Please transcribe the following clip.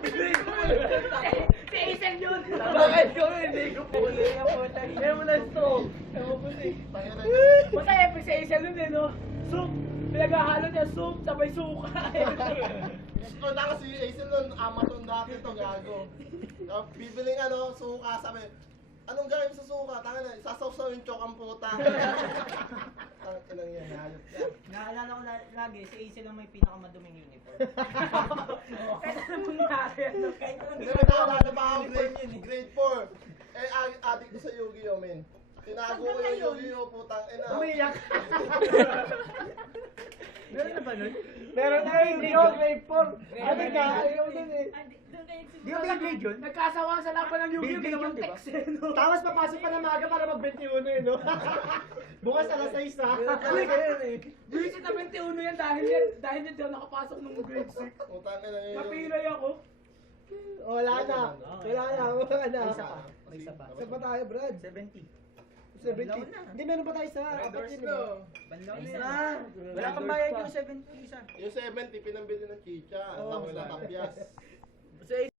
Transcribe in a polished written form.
Si Acer yun! Bakit ko hindi ko po? Kaya mo na stroke. Ewan ko na eh. Basta epic si Acer yun eh, no? Soup! Pinaghahalo niya soup, sabay suka. Gusto na kasi Acer nun, Amazon dati to, gago. Bibiling suka, sabi, anong gawin sa suka? Tanga na, sasawsaw yung chokang puta. Tanga ka lang yan, hayop yan. Naalala ko lagi, si Ace lang may pinakamaduming uniform. Kaya na mangyari ano? Hindi mo naalala pa ako grade 4. Eh, adik ko sa Yu-Gi-Oh, men. Tinago ko yung Yu-Gi-Oh, putang ina. Umiyak. Meron na ba nun? Meron na rin, hindi ko grade 4. Ano ka? Ayaw nun eh. Di ba grade yun? Nagkasawaan sa laban ng Yu-Gi-Oh! Big Ginawang yun, diba? text eh, no? Tapos papasok pa ng maga para mag-21 eh, no? Bukas alas 6 ha. Talaga yun eh. Visit na 21 yan dahil yan di ako nakapasok nung grade 6. Putang ina yun. Napilay ako. Wala na. Wala na. Wala na. Isa pa. Isa pa. Saan pa tayo, Brad? 70. 70. Hindi, meron pa tayo isa. Apat yun eh. Banlaw na. Wala kang bayad yung 70 isa. Yung 70, pinambili ng chicha. Tapos natapyas.